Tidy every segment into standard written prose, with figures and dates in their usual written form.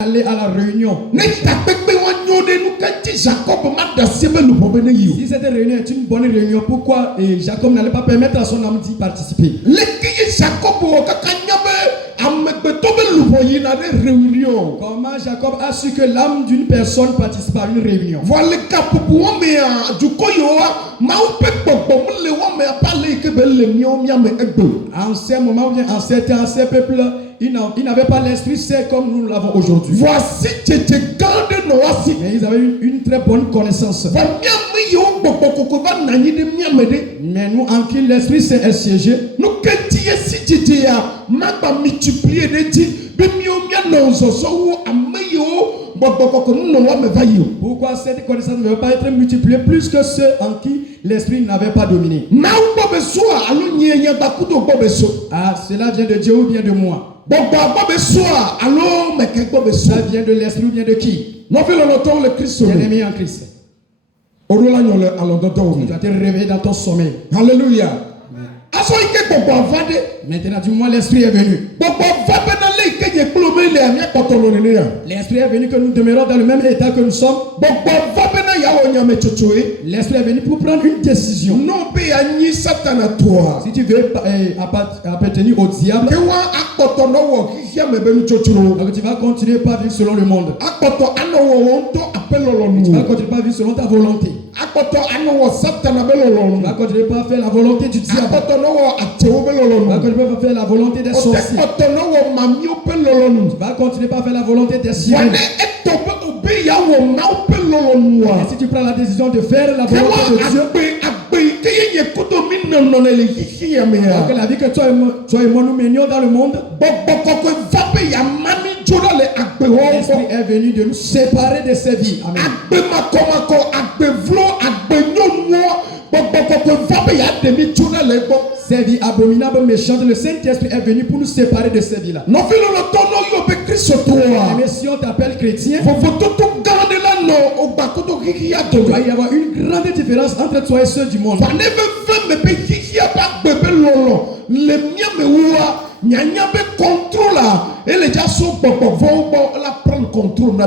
aller à la réunion. Si cette réunion est une bonne réunion, pourquoi Jacob n'allait pas permettre à son âme d'y participer? Comment Jacob a su que l'âme d'une personne participe à une réunion? En ces moments, en ces temps, ces peuples, ils n'avaient pas l'esprit saint comme nous l'avons aujourd'hui. Voici mais ils avaient une très bonne connaissance. Mais nous, en qui l'esprit saint est siégé, pourquoi cette connaissance ne veut pas être multipliée plus que ceux en qui l'esprit n'avait pas dominé? Ah, cela vient de Dieu ou bien de moi? Ça vient de l'esprit ou bien de qui? Bien-aimé en Christ. Tu dois te réveiller dans ton sommeil. Alléluia. Maintenant, dis-moi, l'esprit est venu. L'esprit est venu que nous demeurons dans le même état que nous sommes. L'esprit est venu pour prendre une décision. Si tu veux appartenir au diable, tu vas continuer pas vivre selon le monde. Tu vas continuer pas vivre selon ta volonté. Tu vas continuer pas faire la volonté du diable. Tu vas continuer pas faire la volonté des sorciers. Tu vas continuer pas faire la volonté des sirènes. Et si tu prends la décision de faire la volonté de Dieu, que la vie que toi et moi nous menions dans le monde, l'esprit est venu de nous séparer de ces vies. Amen. Ces vies abominables, méchantes, le Saint-Esprit est venu pour nous séparer de ces vies-là. Mais si on t'appelle chrétien, il va y avoir une grande différence entre toi et ceux du monde.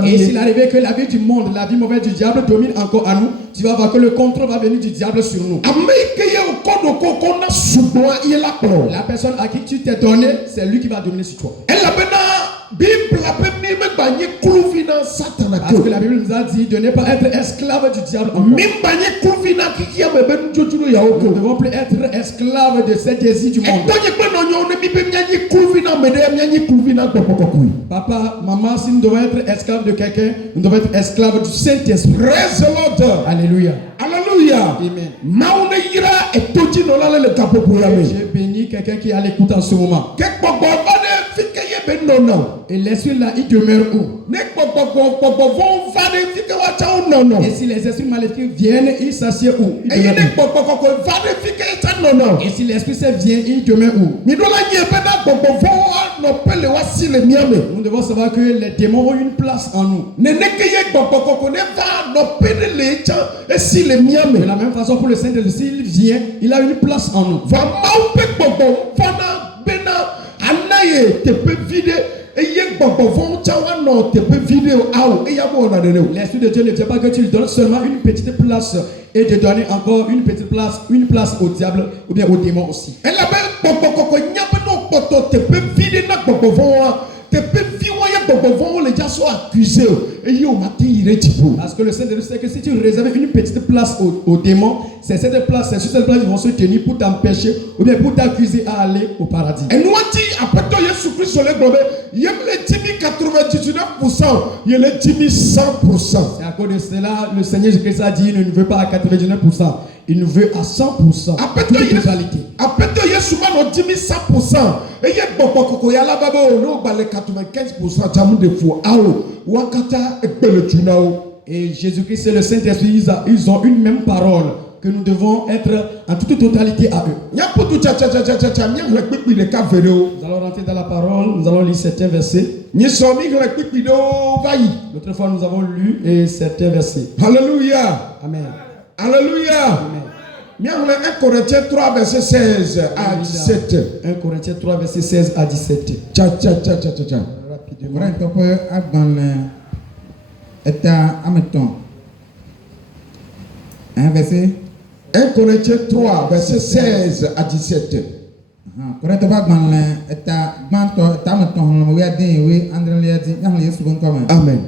Et s'il arrivait que la vie du monde, la vie mauvaise du diable domine encore à nous, tu vas voir que le contrôle va venir du diable sur nous. La personne à qui tu t'es donné, c'est lui qui va dominer sur toi. Parce que la Bible nous a dit de ne pas être esclave du diable. Nous ne devons plus être esclaves de ces désirs du monde. Papa, maman, si nous devons être esclaves de quelqu'un, nous devons être esclaves du Saint-Esprit. Alléluia. Alléluia. Amen. J'ai béni quelqu'un qui est à l'écoute en ce moment. Et l'esprit là, il demeure où? Et si les esprits maléfiques viennent, ils s'assiedent où? Et si l'esprit saint vient, il demeure où? Nous devons savoir que les démons ont une place en nous. De la même façon, pour le Saint-Esprit, s'il vient, il a une place en nous. L'esprit de Dieu ne veut pas que tu lui donnes seulement une petite place et de donner encore une place au diable ou bien au démon aussi. Parce que le Saint-Esprit sait que si tu réserves une petite place au démon, c'est sur cette place qu'ils vont se tenir pour t'empêcher ou bien pour t'accuser à aller au paradis. C'est à cause de cela le Seigneur Jésus-Christ a dit il ne veut pas à 99%, il nous veut à 100%. Toute totalité. Et Jésus-Christ et le Saint-Esprit, ils ont une même parole que nous devons être en toute totalité à eux. Nous allons rentrer dans la parole, nous allons lire certains versets. L'autre fois nous avons lu certains versets. Alléluia. Amen. Alléluia. Amen. 1 Corinthiens 3, verset 16 à 17. 1 Corinthiens 3, verset 16 à 17. Tcha. rapidement. Verset 1 Corinthiens 3, verset 16 à 17. Amen.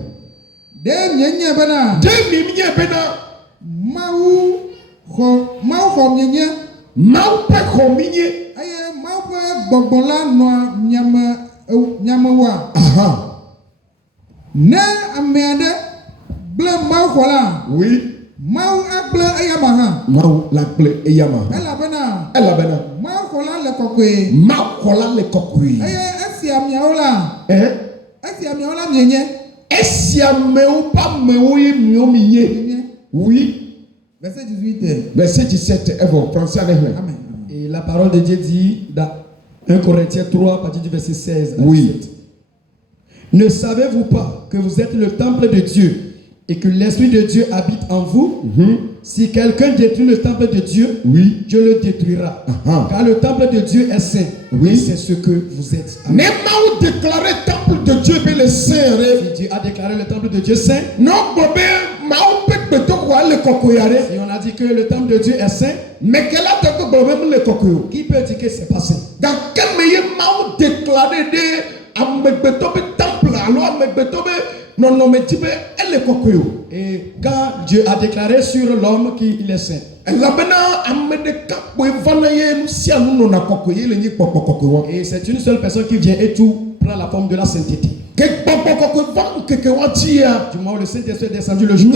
Oui. Mau la ble eyama. Ela bena. Mau kola le kokui. Esiameu pa meui miominye. Oui. Verset 18. Verset 17. Evo, français avec moi. Amen. Et la parole de Dieu dit dans 1 Corinthiens 3, à partir du verset 16 à 17. Oui. Ne savez-vous pas que vous êtes le temple de Dieu et que l'Esprit de Dieu habite en vous? Si quelqu'un détruit le temple de Dieu, oui, Dieu le détruira. Car le temple de Dieu est saint. Oui. Et c'est ce que vous êtes. Même où déclarer le temple de Dieu est le saint. Si Dieu a déclaré le temple de Dieu saint, non, si on a dit que le temple de Dieu est saint, mais quel a été le cocoyo? Qui peut dire que c'est pas saint? Dans quel meilleur mot déclarer de temple alors non, non, mais tu peux, elle est cocoyo. Et quand Dieu a déclaré sur l'homme qu'il est saint, et c'est une seule personne qui vient et tout prend la forme de la sainteté. Du moment où le Saint-Esprit est descendu le jour,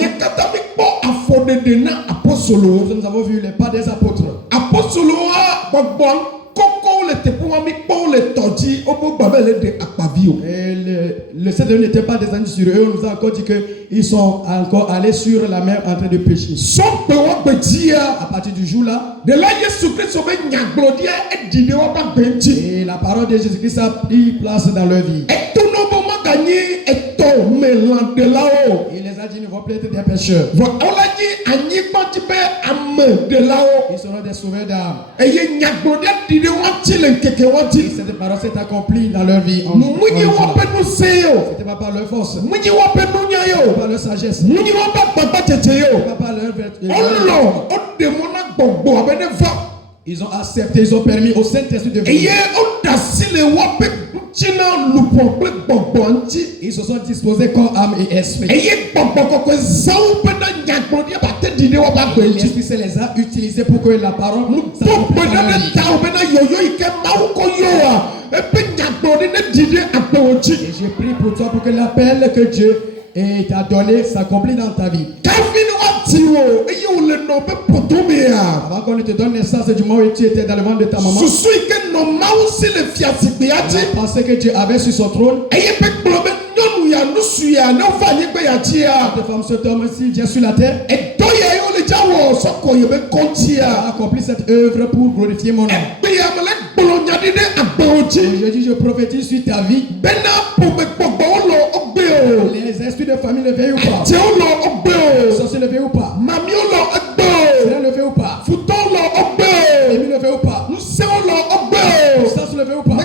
nous avons vu les pas des apôtres. Et le Seigneur n'était pas descendu sur eux. On nous a encore dit qu'ils sont encore allés sur la mer en train de pêcher. À partir du jour là, et la parole de Jésus-Christ a pris place dans leur vie. Il les a dit ne vont plus être des pécheurs. Ils seront des sauveurs d'âme. Cette parole s'est accomplie dans leur vie. C'était pas par leur force, pas par leur sagesse, pas par leur vertu. Ils ont accepté, ils ont permis au Saint-Esprit de venir. Ils se sont disposés corps, âme et esprit. L'Esprit se les a utilisés pour que la parole s'accomplisse dans leur vie. Et j'ai prié pour toi pour que l'appel que Dieu t'a donné s'accomplisse dans ta vie. Avant qu'on ne te donne naissance du moment où tu étais dans le ventre de ta maman, on pensait que Dieu avait sur son trône. Cette femme, cet homme, s'il vient sur la terre, a accompli cette œuvre pour glorifier mon nom. Aujourd'hui, je prophétise sur ta vie. Les esprits de famille le veillent ou pas? Sorcier le veille ou pas? Frère le veille ou pas? Ennemi le veille ou pas? Puissance le veille ou pas?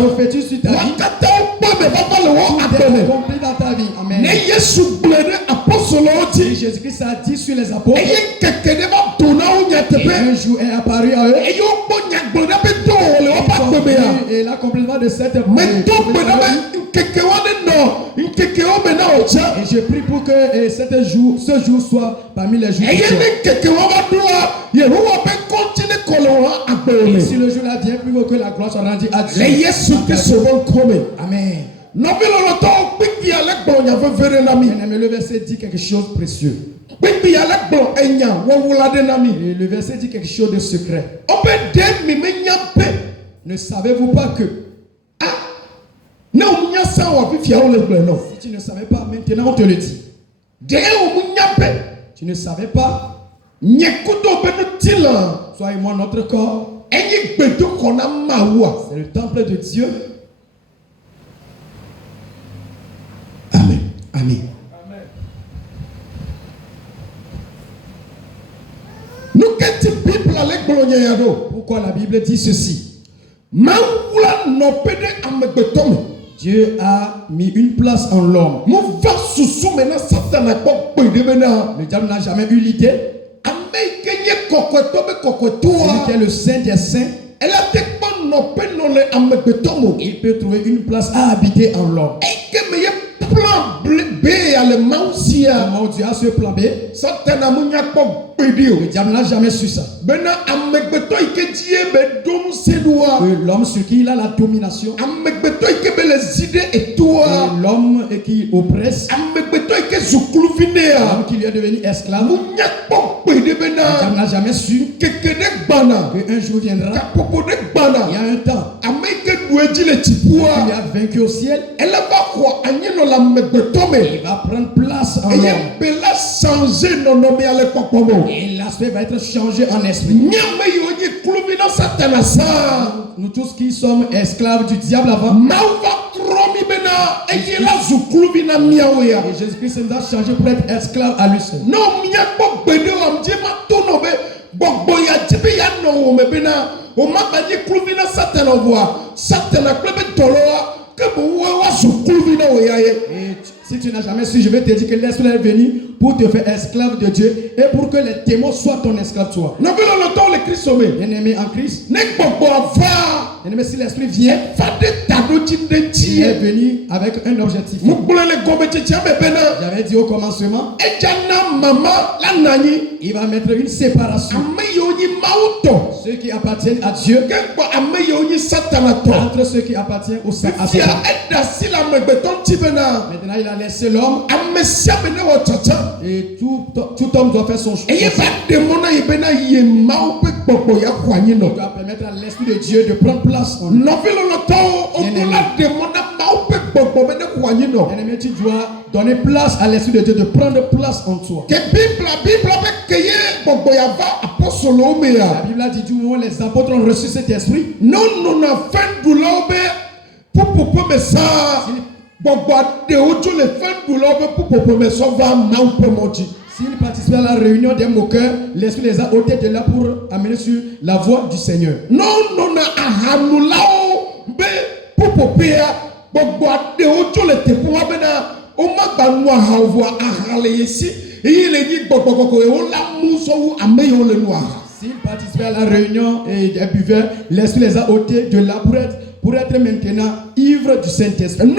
Prophétise sur ta vie. Accompli dans ta vie. Amen. Et Jésus-Christ a dit sur les apôtres. Et un jour est apparu à eux. Et l'accomplissement de cette et je prie pour que ce jour soit parmi les jours. Et si le jour là vient, plus que la gloire soit rendue à Dieu. Amen. Le verset dit quelque chose de précieux. Et le verset dit quelque chose de secret. Ne savez-vous pas que si tu ne savais pas, maintenant on te le dit. Tu ne savais pas. Sois et moi notre corps. C'est le temple de Dieu. Amen. Amen. Pourquoi la Bible dit ceci? Dieu a mis une place en l'homme. Le diable n'a jamais eu l'idée. Celui qui est le saint des saints, il peut trouver une place à habiter en l'homme. Comment Dieu a ce plan B? Le diable n'a jamais su ça. L'homme sur qui il a la domination, l'homme qui oppresse, l'homme qui lui est devenu esclave, le diable n'a jamais su qu'un jour viendra. Il y a un temps il a vaincu au ciel. Il va prendre place en l'homme. Et l'aspect va être changé en esprit. Nous tous qui sommes esclaves du diable avant, et Jésus-Christ nous a changé pour être esclaves à lui seul. Et si tu n'as jamais su, je vais te dire que l'esprit est venu pour te faire esclave de Dieu et pour que les démons soient ton esclave toi. Bien-aimé en Christ, bien-aimé, si l'esprit vient, il est venu avec un objectif. J'avais dit au commencement, il va mettre une séparation. Ceux qui appartiennent à Dieu entre ceux qui appartiennent au Satan. Maintenant il a laissé l'homme et tout homme doit faire son choix. Il doit permettre à l'esprit de Dieu de prendre place en lui. Bien-aimé, tu dois donner place à l'esprit de Dieu de prendre place en toi. La Bible a dit du moment où les apôtres ont reçu cet esprit, s'ils participaient à la réunion des moqueurs, l'esprit les a ôtés de là pour amener sur la voie du Seigneur. S'ils participaient à la réunion et des buveurs, l'esprit les a ôtés de là pour être maintenant ivres du Saint-Esprit.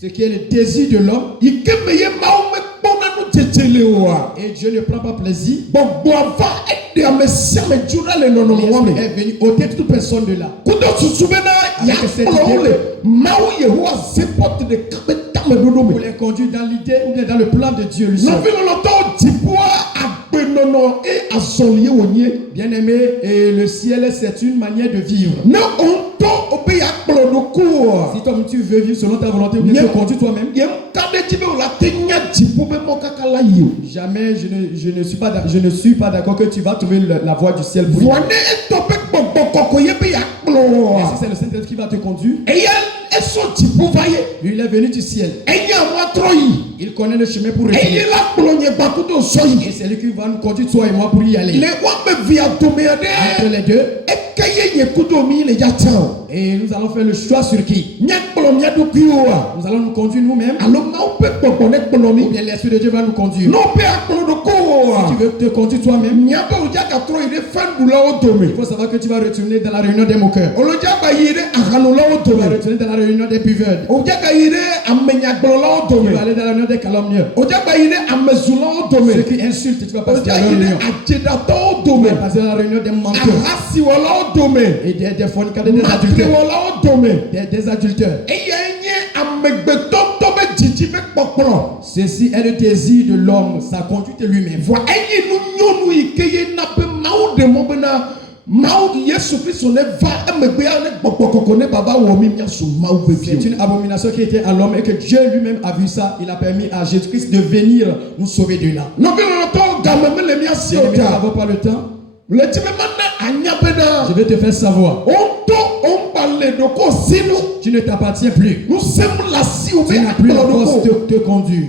Ce qui est le désir de l'homme, et Dieu ne prend pas plaisir. L'esprit est venu ôter toute personne de là. Avec cette idée, pour les conduire dans l'idée ou dans le plan de Dieu lui seul. Bien aimé, et le ciel c'est une manière de vivre. Si toi tu veux vivre selon ta volonté, ou te conduis toi-même. Jamais je ne suis pas d'accord que tu vas trouver la voie du ciel pour vivre. Et si c'est le Saint-Esprit qui va te conduire, lui il est venu du ciel. Il connaît le chemin pour retourner. Et c'est lui qui va nous conduire, toi et moi, pour y aller. Entre les deux. Et nous allons faire le choix sur qui? Nous allons nous conduire nous-mêmes. Ou bien l'Esprit de Dieu va nous conduire. Si tu veux te conduire toi-même, il faut savoir que tu vas retourner dans la réunion des moqueurs. Tu vas retourner dans la réunion des buveurs. Tu vas aller dans la réunion des calomnieurs. Ceux qui insultent, tu vas passer dans la réunion. Tu vas passer dans la réunion des menteurs. Et des fornicateurs, des adultères. Ceci est le désir de l'homme, sa conduite lui-même. C'est une abomination qui était à l'homme et que Dieu lui-même a vu ça. Il a permis à Jésus-Christ de venir nous sauver de là. Nous n'avons pas le temps. Je vais te faire savoir. Tu ne t'appartiens plus. Tu n'as plus la force de te conduire.